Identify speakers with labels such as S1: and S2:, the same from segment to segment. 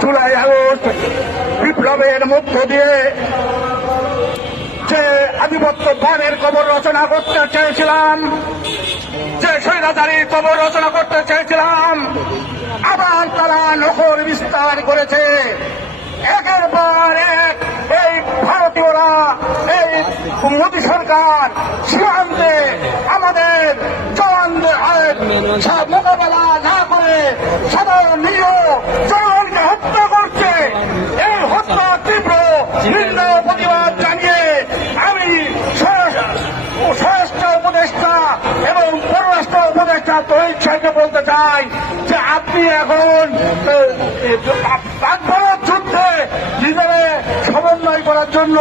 S1: July August বিপ্লবের মধ্য দিয়ে যে আধিপত্য বানের কবর রচনা করতে চেয়েছিলাম, যে স্বৈরাচারীর কবর রচনা করতে চেয়েছিলাম, আবার তারা নখর বিস্তার করেছে। একের পর এক এই ভারতীয়রা, এই মোদী সরকার সীমান্তে আমাদের জওয়ানদের মোকাবেলা এখন যুদ্ধে নিজেরা সমন্বয় করার জন্য,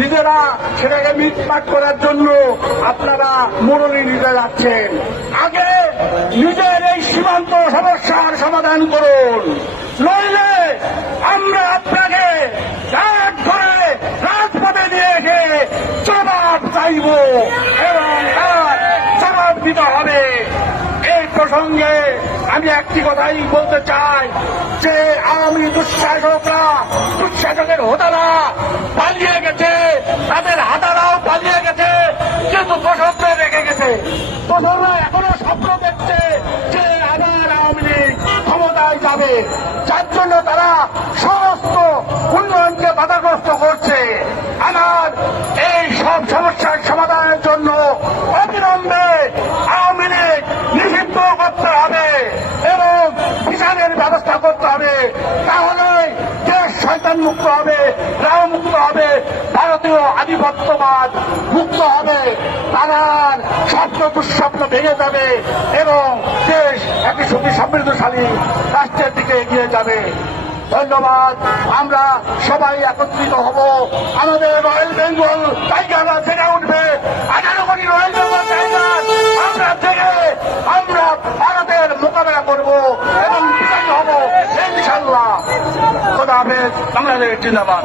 S1: নিজেরা সেটাকে মিটমাট করার জন্য আপনারা মুরলী নিতে যাচ্ছেন। আগে নিজের এই সীমান্ত সমস্যার সমাধান করুন, নইলে আমরা আপনাকে এক ধরে রাজপথে নিয়ে গিয়ে জবাব চাইব এবং তার জবাব দিতে হবে এই প্রসঙ্গে আমি একটি কথাই বলতে চাই যে আওয়ামী দুঃশাসকরা, দুঃশাসকের হোতারা পালিয়ে গেছে, তাদের হাতারাও পালিয়ে গেছে, কিন্তু দোষকরা রেখে গেছে। দোষকরা এখনও স্বপ্ন দেখছে যে আবার আওয়ামী লীগ ক্ষমতায় যাবে। যার জন্য তারা সমস্ত উন্নয়নকে বাধাগ্রস্ত করছে আমার এই সব সমস্যার সমাধানের জন্য অবিলম্বে আওয়ামী লীগ নিষিদ্ধ করতে হবে এবং বিচারের ব্যবস্থা করতে হবে তাহলে দেশ শয়তান মুক্ত হবে? রাও মুক্ত হবে। ভারতীয় আধিপত্যবাদ মুক্ত হবে। তারার স্বপ্ন দুঃস্বপ্ন ভেঙে যাবে এবং দেশ একটি সুখী সমৃদ্ধশালী রাষ্ট্রের দিকে এগিয়ে যাবে। ধন্যবাদ। আমরা সবাই একত্রিত হব। আমাদের রয়্যাল বেঙ্গল টাইগাররা হাফেজ বাংলাদেশ জিন্দাবাদ